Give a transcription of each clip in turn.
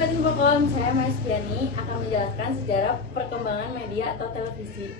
Sobat Infokom, saya Mas Piani akan menjelaskan sejarah perkembangan media atau televisi.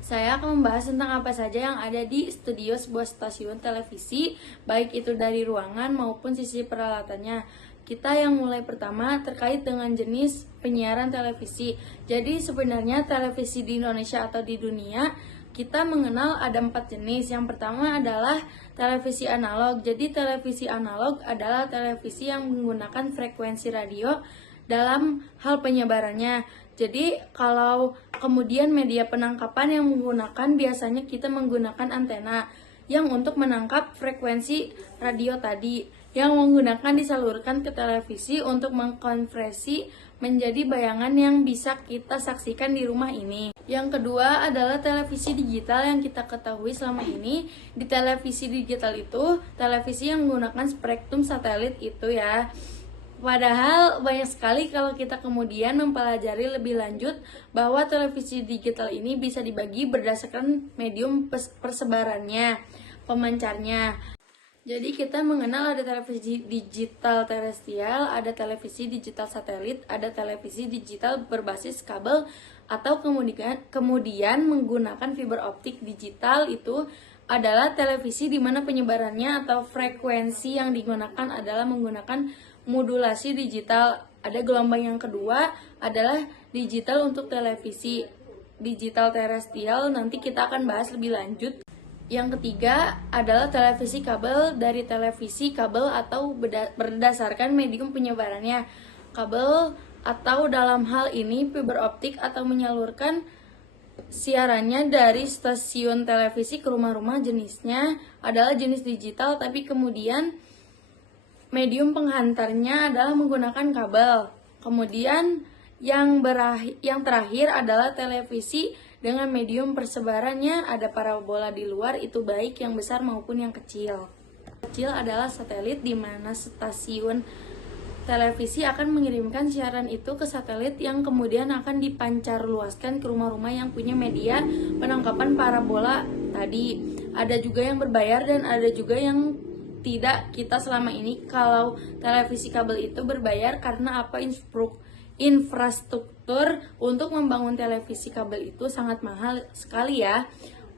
Saya akan membahas tentang apa saja yang ada di studio sebuah stasiun televisi, baik itu dari ruangan maupun sisi peralatannya. Kita yang mulai pertama terkait dengan jenis penyiaran televisi. Jadi sebenarnya televisi di Indonesia atau di dunia, kita mengenal ada 4 jenis. Yang pertama adalah televisi analog. Jadi televisi analog adalah televisi yang menggunakan frekuensi radio dalam hal penyebarannya. Jadi kalau kemudian media penangkapan yang menggunakan, biasanya kita menggunakan antena yang untuk menangkap frekuensi radio tadi, yang menggunakan disalurkan ke televisi untuk mengkonversi menjadi bayangan yang bisa kita saksikan di rumah ini. Yang kedua adalah televisi digital yang kita ketahui selama ini. Di televisi digital itu, televisi yang menggunakan spektrum satelit itu ya. Padahal banyak sekali kalau kita kemudian mempelajari lebih lanjut bahwa televisi digital ini bisa dibagi berdasarkan medium persebarannya, pemancarnya. Jadi kita mengenal ada televisi digital terestrial, ada televisi digital satelit, ada televisi digital berbasis kabel, atau kemudian menggunakan fiber optik digital. Itu adalah televisi di mana penyebarannya atau frekuensi yang digunakan adalah menggunakan modulasi digital. Ada gelombang yang kedua adalah digital untuk televisi digital terestrial, nanti kita akan bahas lebih lanjut. Yang ketiga adalah televisi kabel. Dari televisi kabel atau berdasarkan medium penyebarannya, kabel atau dalam hal ini fiber optik, atau menyalurkan siarannya dari stasiun televisi ke rumah-rumah. Jenisnya adalah jenis digital, tapi kemudian medium penghantarnya adalah menggunakan kabel. Kemudian yang terakhir adalah televisi dengan medium persebarannya ada parabola di luar, itu baik yang besar maupun yang kecil. Kecil adalah satelit, di mana stasiun televisi akan mengirimkan siaran itu ke satelit yang kemudian akan dipancar luaskan ke rumah-rumah yang punya media penangkapan parabola tadi. Ada juga yang berbayar dan ada juga yang tidak. Kita selama ini kalau televisi kabel itu berbayar karena apa? Infrastruktur untuk membangun televisi kabel itu sangat mahal sekali ya.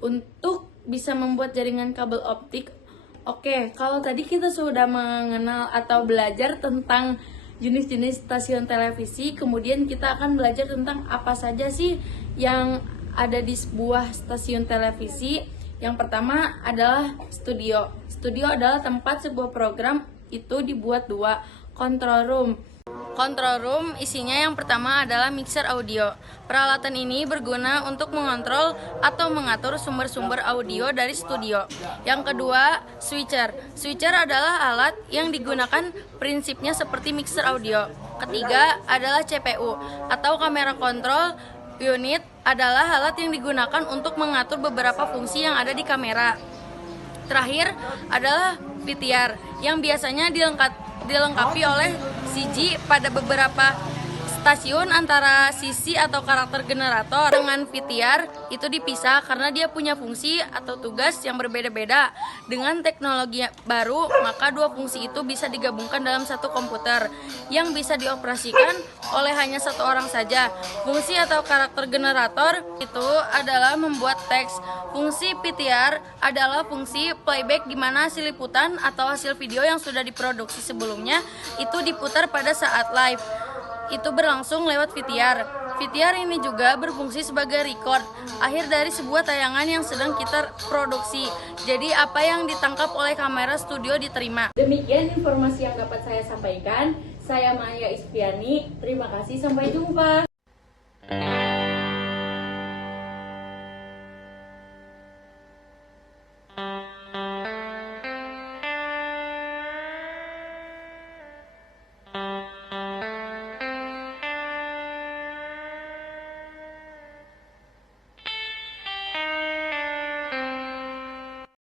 Untuk bisa membuat jaringan kabel optik. Oke, kalau tadi kita sudah mengenal atau belajar tentang jenis-jenis stasiun televisi, kemudian kita akan belajar tentang apa saja sih yang ada di sebuah stasiun televisi. Yang pertama adalah studio. Studio adalah tempat sebuah program itu dibuat dua. Control room. Control room isinya yang pertama adalah mixer audio. Peralatan ini berguna untuk mengontrol atau mengatur sumber-sumber audio dari studio. Yang kedua, switcher. Switcher adalah alat yang digunakan prinsipnya seperti mixer audio. Ketiga adalah CPU atau kamera kontrol unit, adalah alat yang digunakan untuk mengatur beberapa fungsi yang ada di kamera. Terakhir adalah VTR yang biasanya dilengkapi oleh CG pada beberapa stasiun antara sisi atau karakter generator. Dengan VTR itu dipisah karena dia punya fungsi atau tugas yang berbeda-beda. Dengan teknologi baru, maka dua fungsi itu bisa digabungkan dalam satu komputer yang bisa dioperasikan oleh hanya satu orang saja. Fungsi atau karakter generator itu adalah membuat teks. Fungsi VTR adalah fungsi playback, di mana hasil liputan atau hasil video yang sudah diproduksi sebelumnya itu diputar pada saat live. Itu berlangsung lewat VTR. VTR ini juga berfungsi sebagai record akhir dari sebuah tayangan yang sedang kita produksi. Jadi apa yang ditangkap oleh kamera studio diterima. Demikian informasi yang dapat saya sampaikan. Saya Maya Ispiani. Terima kasih, sampai jumpa.